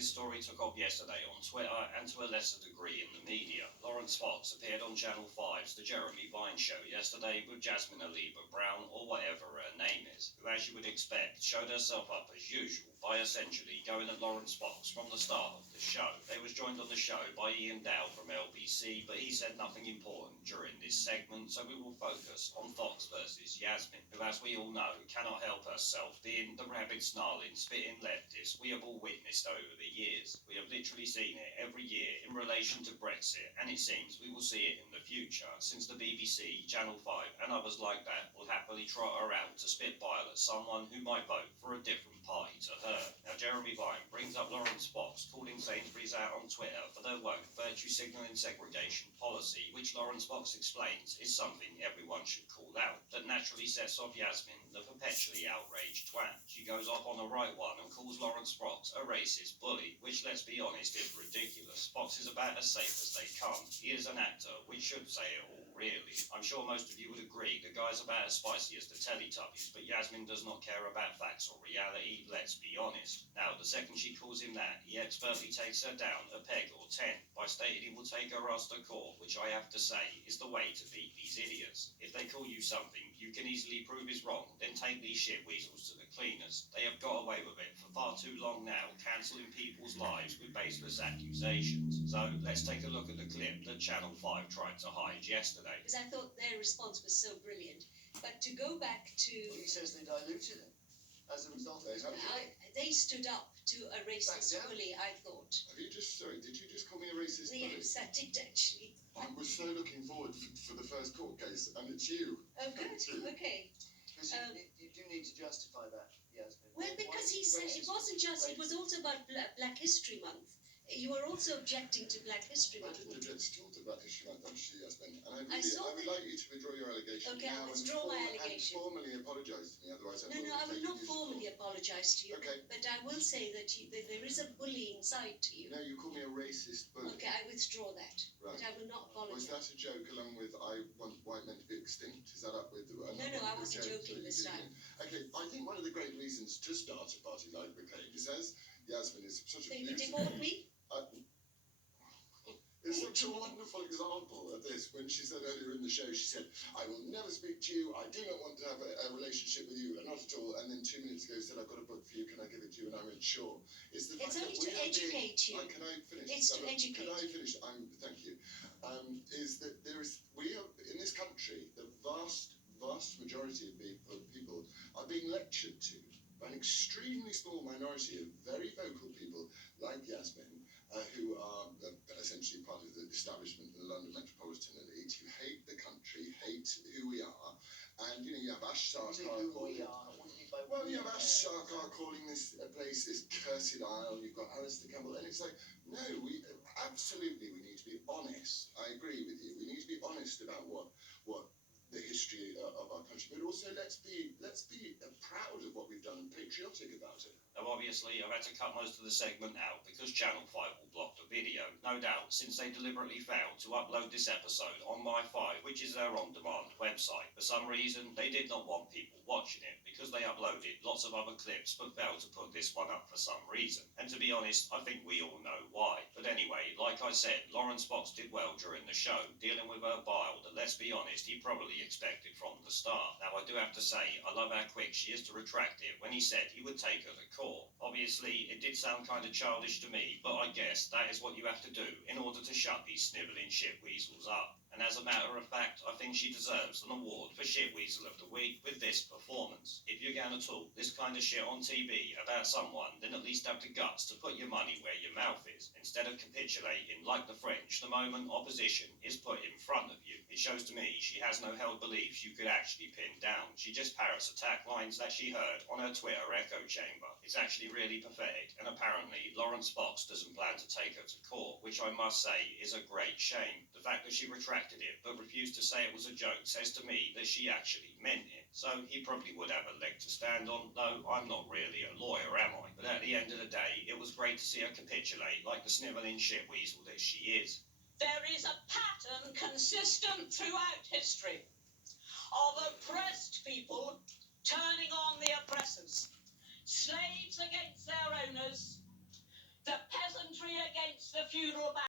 this story took off yesterday on Twitter and to a lesser degree in the media. Laurence Fox appeared on Channel 5's The Jeremy Vine Show yesterday with Jasmine Aliba Brown, or whatever her name is, who, as you would expect, showed herself up as usual by essentially going at Laurence Fox from the start of the show. They was joined on the show by Ian Dow from LBC, but he said nothing important during this segment, so we will focus on Fox versus Yasmin, who, as we all know, cannot help herself, being the rabid, snarling, spitting leftist we have all witnessed over the years. We have literally seen it every year in relation to Brexit, and it seems we will see it in the future, since the BBC, Channel 5 and others like that will happily trot her out to spit bile at someone who might vote for a different party to her. Now, Jeremy Vine brings up Laurence Fox calling Sainsbury's out on Twitter for their woke virtue signalling segregation policy, which Laurence Fox explains is something everyone should call out. That naturally sets off Yasmin, the perpetually outraged twat. She goes off on the right one and calls Laurence Fox a racist bully, which, let's be honest, is ridiculous. Fox is about as safe as they come. He is an actor, which should say it all, really. I'm sure most of you would agree the guy's about as spicy as the Teletubbies, but Yasmin does not care about facts or reality, let's be honest. Now, the second she calls him that, he expertly takes her down a peg or 10 by stating he will take her ass to court, which I have to say is the way to beat these idiots. If they call you something you can easily prove is wrong, then take these shit weasels to the cleaners. They have got away with it for far too long now, cancelling people's lives with baseless accusations. So let's take a look at the clip that Channel 5 tried to hide yesterday. Because I thought their response was so brilliant. But to go back to... He says they diluted it as a result of it. They stood up to a racist bully, I thought. Did you just call me a racist bully? Yes, I did actually. I was so looking forward for the first court case, and it's you. Oh, good. Okay. Because you do need to justify that, Yasmin. Well, because he said it wasn't just, it was also about Black History Month. You were also objecting to Black History Month. I didn't object at all to Black History Month, actually, Yasmin. And I would like you to withdraw your allegation Okay, now I'll withdraw my allegation. and formally apologise to me, otherwise I No, I will not formally apologise to you. Okay. But I will say that there is a bullying side to you. No, you call me a racist bully. Okay, I withdraw that. Right. But I will not Was apologise. that a joke along with I want white men to be extinct? Is that up with... No, I wasn't joking this time. Okay, I think one of the great reasons to start a party like Brigade is, as Yasmin is such a So you beautiful... deport me? It's such a wonderful example of this. When she said earlier in the show, she said, I will never speak to you, I do not want to have a relationship with you, not at all. And then 2 minutes ago said, I've got a book for you, can I give it to you? And I went, sure. It's only to educate you. Can I finish? It's to educate. Can I finish? Thank you. Is that we are, in this country, the vast majority of people are being lectured to by an extremely small minority of very vocal people like Yasmin, who are essentially part of the establishment of the London metropolitan elite, who hate the country, hate who we are. And, you have Ash Sarkar calling... Well, you have Ash Sarkar calling this place this cursed isle, you've got Alistair Campbell, and it's like, no, we need to be honest. I agree with you. We need to be honest about what the history of our country, but also let's be proud of what we've done and patriotic about it. Now, obviously, I've had to cut most of the segment out because Channel 5 will block the video. No doubt, since they deliberately failed to upload this episode on My 5, which is their on-demand website. For some reason, they did not want people watching it because they uploaded lots of other clips but failed to put this one up for some reason. And to be honest, I think we all know why. But anyway, like I said, Laurence Fox did well during the show, dealing with her bile that, let's be honest, he probably expected from the start. Now, I do have to say, I love how quick she is to retract it when he said he would take her to court. Obviously, it did sound kind of childish to me, but I guess that is what you have to do in order to shut these snivelling shit weasels up. And as a matter of fact, I think she deserves an award for Shit Weasel of the Week with this performance. If you're going to talk this kind of shit on TV about someone, then at least have the guts to put your money where your mouth is, instead of capitulating like the French the moment opposition is put in front of you. It shows to me she has no held beliefs you could actually pin down. She just parrots attack lines that she heard on her Twitter echo chamber. It's actually really pathetic, and apparently Laurence Fox doesn't plan to take her to court, which I must say is a great shame. The fact that she retracted it but refused to say it was a joke says to me that she actually meant it. So he probably would have a leg to stand on, though I'm not really a lawyer, am I? But at the end of the day, it was great to see her capitulate like the snivelling shit weasel that she is. There is a pattern consistent throughout history of oppressed people turning on the oppressors, slaves against their owners, the funeral